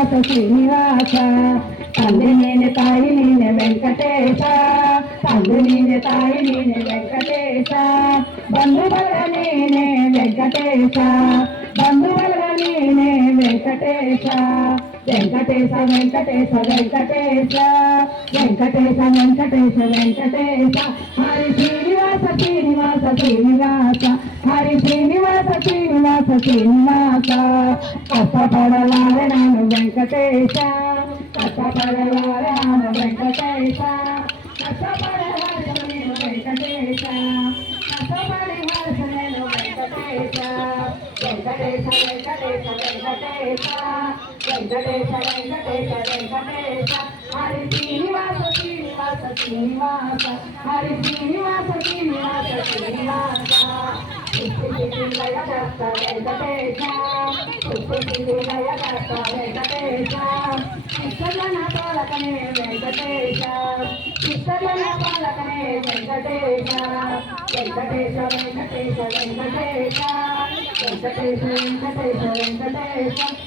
శ్రీనివాస తండ్రి నేను తాయి నేను వెంకటేశ తండ్రి నేను తాయి నేను వెంకటేశ బంధువుల నేనే వెంకటేశ బంధువుల నేనే వెంకటేశ వెంకటేశ వెంకటేశ వెంకటేశ వెంకటేశ వెంకటేశ వెంకటేశ హరి శ్రీనివాస శ్రీనివాస శ్రీనివాస హరి శ్రీనివాస శ్రీనివాస శ్రీనివాస కష్టపడలారే నాను వెంకటేశ కష్టపడలారే నాను వెంకటేశ కష్టపడలారే నేను వెంకటేశ కష్టపడి వర్ష నేను వెంకటేశ వెంకటేశ వెంకటేశ వెంకటేశ వెంకటేశ వెంకటేశ వెంకటేశ హరి శ్రీనివాస శ్రీనివాస శ్రీనివాస హరి శ్రీనివాస శ్రీనివాస శ్రీనివాస లయకర్త వెంకటేశ లయకర్త వెంకటేశ ఇష్టజన పాలకనే వెంకటేశ ఇష్టజన పాలకనే వెంకటేశ వెంకటేశ వెంకటేశ వెంకటేశ వెంకటేశ వెంకటేశ వెంకటేశ